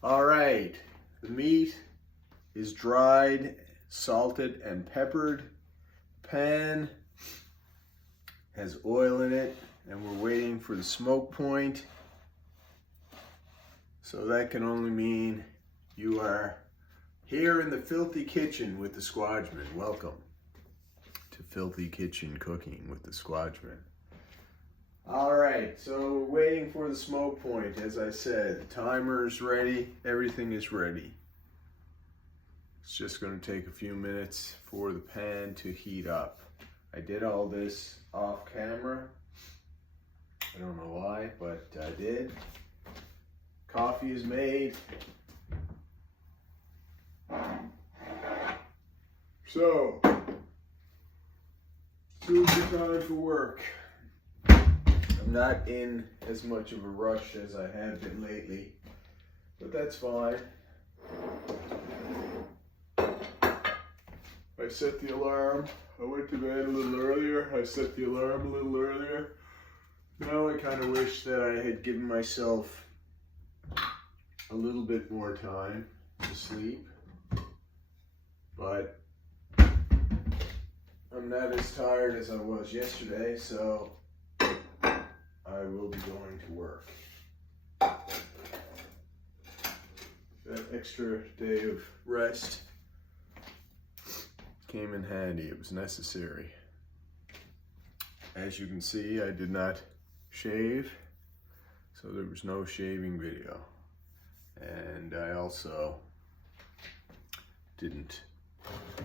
All right, the meat is dried, salted, and peppered. Pan has oil in it, and we're waiting for the smoke point. So that can only mean you are here in the filthy kitchen with the Squadgeman. Welcome to Filthy Kitchen Cooking with the Squadgeman. All right, so we're waiting for the smoke point. As I said, the timer is ready, everything is ready. It's just going to take a few minutes for the pan to heat up. I did all this off camera. I don't know why, but I did. Coffee is made. So, soon be time for work. I'm not in as much of a rush as I have been lately, but that's fine. I set the alarm. I went to bed a little earlier. I set the alarm a little earlier. Now I kind of wish that I had given myself a little bit more time to sleep, but I'm not as tired as I was yesterday, so I will be going to work. That extra day of rest came in handy. It was necessary. As you can see, I did not shave, so there was no shaving video. And I also didn't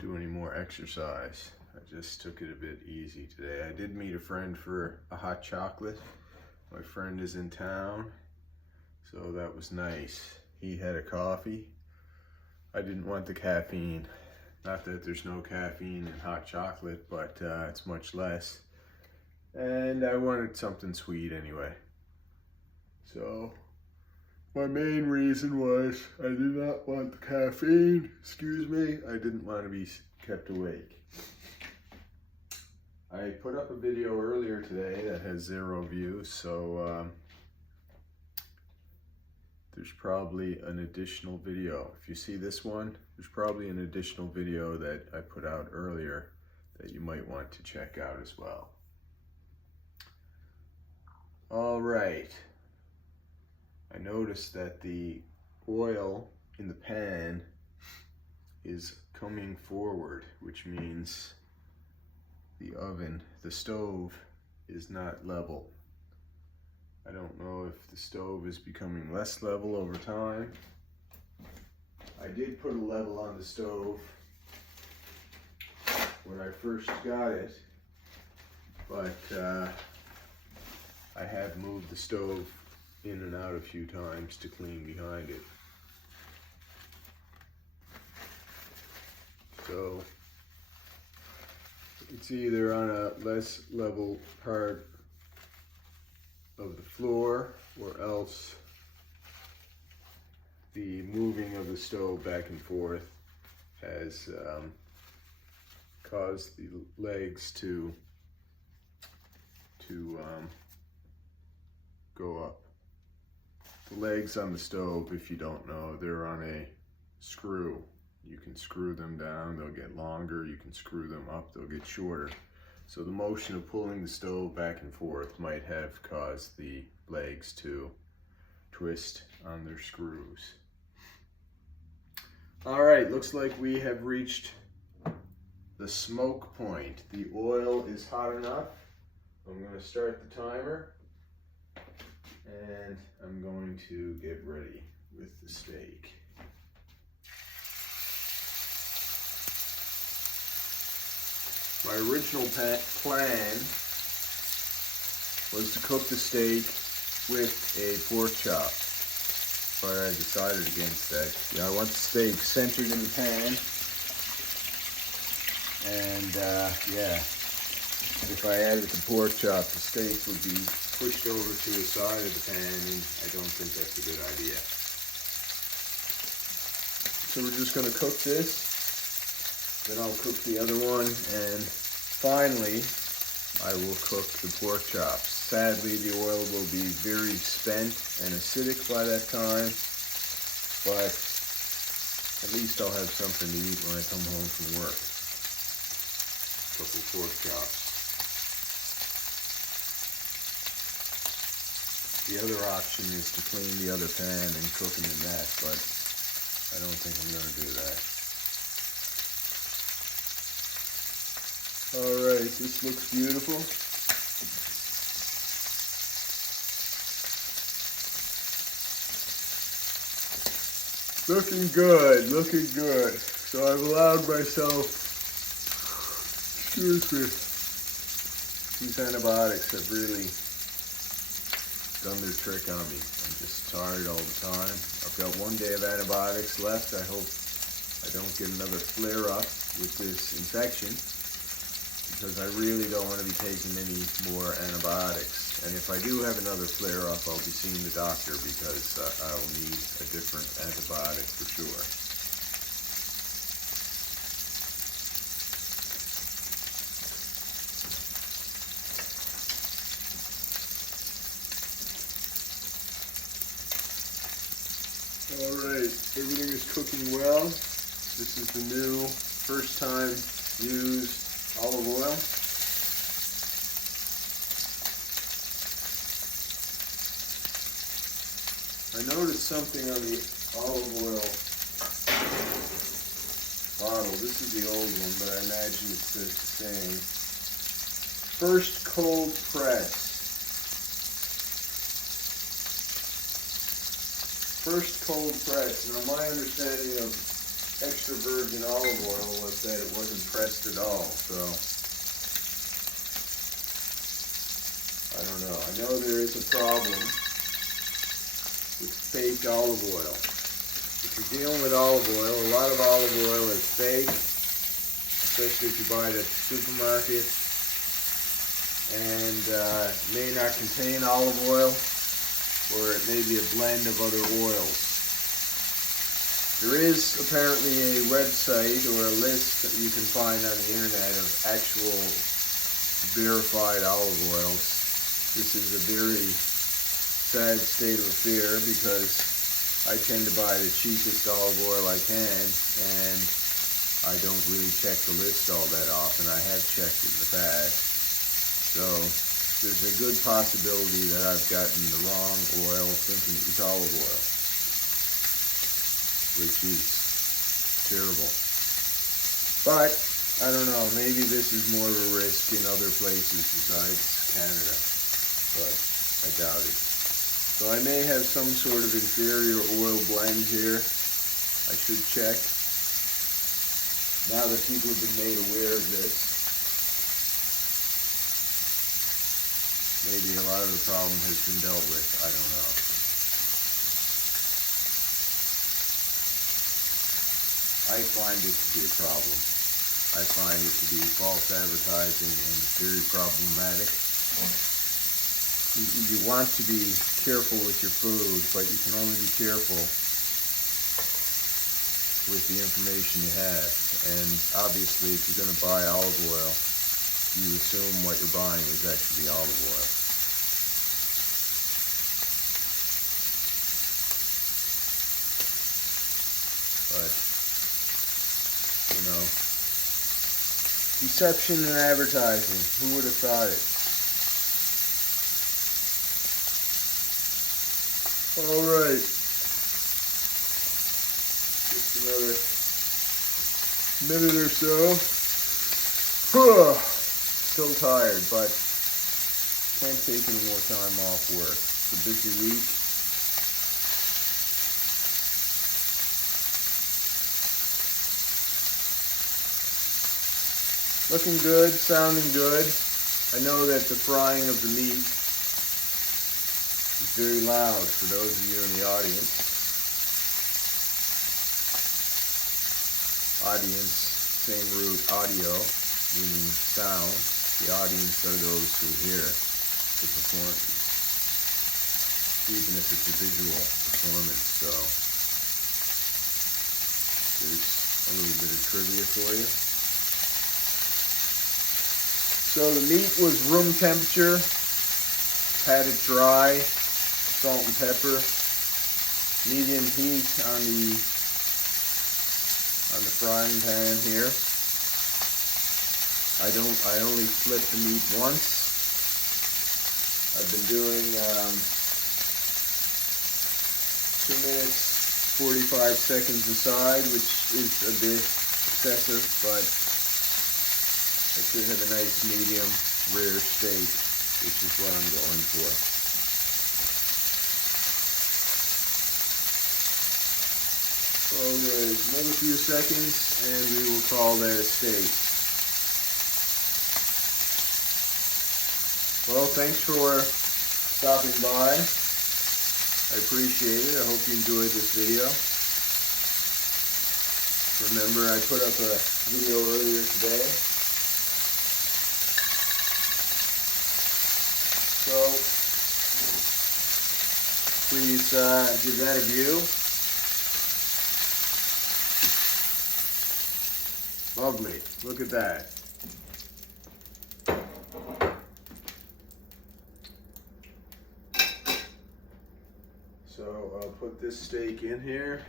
do any more exercise. I just took it a bit easy today. I did meet a friend for a hot chocolate. My friend is in town, so that was nice. He had a coffee. I didn't want the caffeine. Not that there's no caffeine in hot chocolate, but it's much less. And I wanted something sweet anyway. So my main reason was I did not want the caffeine. Excuse me. I didn't want to be kept awake. I put up a video earlier today that has 0 views, so there's probably an additional video. If you see this one, there's probably an additional video that I put out earlier that you might want to check out as well. All right. I noticed that the oil in the pan is coming forward, which means the oven, the stove, is not level. I don't know if the stove is becoming less level over time. I did put a level on the stove when I first got it, but I have moved the stove in and out a few times to clean behind it. So it's either on a less level part of the floor, or else the moving of the stove back and forth has caused the legs to go up. The legs on the stove, if you don't know, they're on a screw. You can screw them down, they'll get longer. You can screw them up, they'll get shorter. So the motion of pulling the stove back and forth might have caused the legs to twist on their screws. All right, looks like we have reached the smoke point. The oil is hot enough. I'm going to start the timer, and I'm going to get ready with the steak. My original plan was to cook the steak with a pork chop, but I decided against that. I want the steak centered in the pan, and if I added the pork chop, the steak would be pushed over to the side of the pan, and I don't think that's a good idea. So we're just going to cook this. Then I'll cook the other one, and finally I will cook the pork chops. Sadly, the oil will be very spent and acidic by that time, but at least I'll have something to eat when I come home from work. Couple pork chops. The other option is to clean the other pan and cook them in that, but I don't think I'm going to do that. Alright, this looks beautiful. Looking good, looking good. So I've allowed myself, excuse me, these antibiotics have really done their trick on me. I'm just tired all the time. I've got 1 day of antibiotics left. I hope I don't get another flare-up with this infection, because I really don't want to be taking any more antibiotics. And if I do have another flare-up, I'll be seeing the doctor, because I'll need a different antibiotic for sure. Alright, everything is cooking well. This is the new first time used olive oil. I noticed something on the olive oil bottle. This is the old one, but I imagine it says the same. First cold press. First cold press. Now my understanding of extra virgin olive oil was that it wasn't pressed at all, so I don't know. I know there is a problem with fake olive oil. If you're dealing with olive oil, a lot of olive oil is fake, especially if you buy it at the supermarket, and may not contain olive oil, or it may be a blend of other oils. There is apparently a website or a list that you can find on the internet of actual verified olive oils. This is a very sad state of affair, because I tend to buy the cheapest olive oil I can, and I don't really check the list all that often. I have checked it in the past. So there's a good possibility that I've gotten the wrong oil thinking it was olive oil, which is terrible. But I don't know, maybe this is more of a risk in other places besides Canada, but I doubt it. So I may have some sort of inferior oil blend here. I should check. Now that people have been made aware of this, maybe a lot of the problem has been dealt with. I don't know. I find it to be a problem. I find it to be false advertising and very problematic. You want to be careful with your food, but you can only be careful with the information you have. And obviously, if you're going to buy olive oil, you assume what you're buying is actually olive oil. But, you know, deception in advertising, who would have thought it? Alright, just another minute or so. Still tired, but can't take any more time off work. It's a busy week. Looking good, sounding good. I know that the frying of the meat is very loud for those of you in the audience. Audience, same root, audio, meaning sound. The audience are those who hear the performance, even if it's a visual performance. So there's a little bit of trivia for you. So the meat was room temperature, had it dry, salt and pepper, medium heat on the frying pan here. I only flip the meat once. I've been doing 2 minutes 45 seconds aside, which is a bit excessive, but I should have a nice medium rare steak, which is what I'm going for. So there's another few seconds and we will call that a steak. Well, thanks for stopping by. I appreciate it. I hope you enjoyed this video. Remember, I put up a video earlier today. So, please give that a view. Lovely. Look at that. So I'll put this steak in here.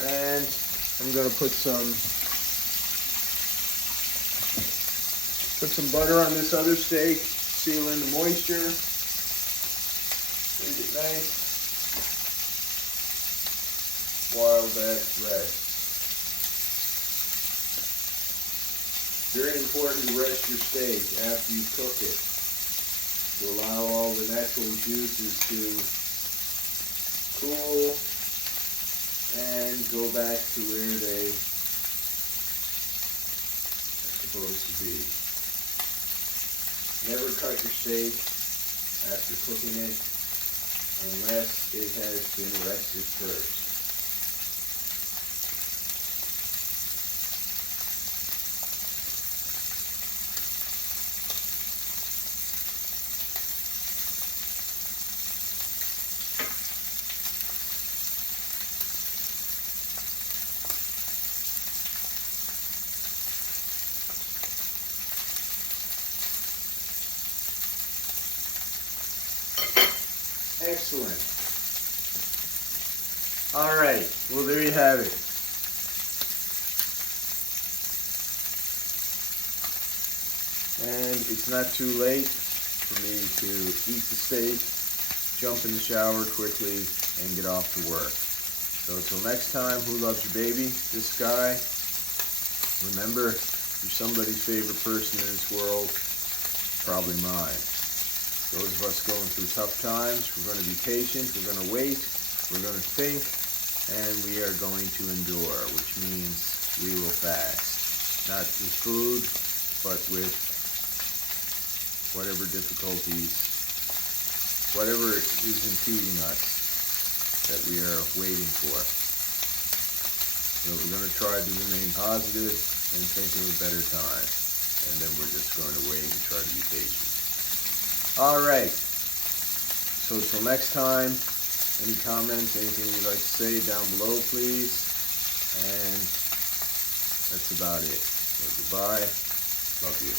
And I'm going to put some butter on this other steak, seal in the moisture, make it nice while that rests. Very important to rest your steak after you cook it, to allow all the natural juices to cool and go back to where they are supposed to be. Never cut your steak after cooking it unless it has been rested first. Excellent. All right. Well, there you have it. And it's not too late for me to eat the steak, jump in the shower quickly, and get off to work. So until next time, who loves your baby? This guy. Remember, you're somebody's favorite person in this world. Probably mine. Those of us going through tough times, we're going to be patient, we're going to wait, we're going to think, and we are going to endure, which means we will fast. Not with food, but with whatever difficulties, whatever is impeding us that we are waiting for. So we're going to try to remain positive and think of a better time. And then we're just going to wait and try to be patient. All right. So till next time, any comments, anything you'd like to say down below, please. And that's about it. So goodbye. Love you.